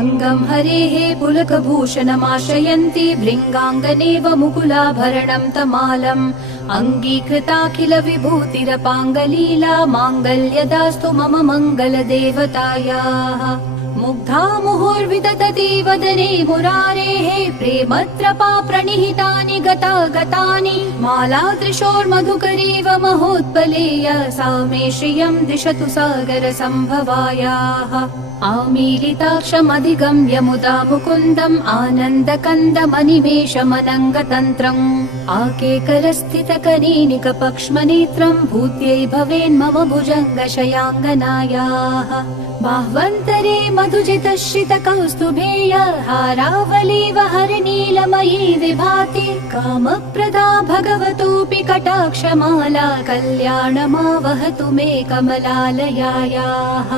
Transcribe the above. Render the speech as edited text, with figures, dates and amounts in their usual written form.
अङ्गं हरेः पुलकभूषणमाश्रयन्ती भृङ्गाङ्गनेव मुकुलाभरणं तमालम् अङ्गीकृताखिल विभूतिरपाङ्गलीला माङ्गल्यदास्तु मम मङ्गलदेवतायाः मुग्धा मुहुर्विदधति वदने मुरारेः प्रेमत्रपा प्रणिहितानि गतानि मालादृशोर्मधुकरीव महोत्पलेय सा मे श्रियं दिशतु सागरसम्भवायाः आमीलिताक्षमधिगम्य मुदा मुकुन्दम् आनन्दकन्दमनिमेषमनङ्गतन्त्रम् आकेकरस्थितकनीनिकपक्ष्मनेत्रम् भूत्यै भवेन्मम भुजङ्गशयाङ्गनायाः बाह्वन्तरे मधुजितश्रितकौस्तुभेय हारावलीव हरनीलमयी विभाति कामप्रदा भगवतोऽपि कटाक्षमाला कल्याणमावहतु मे कमलालयायाः।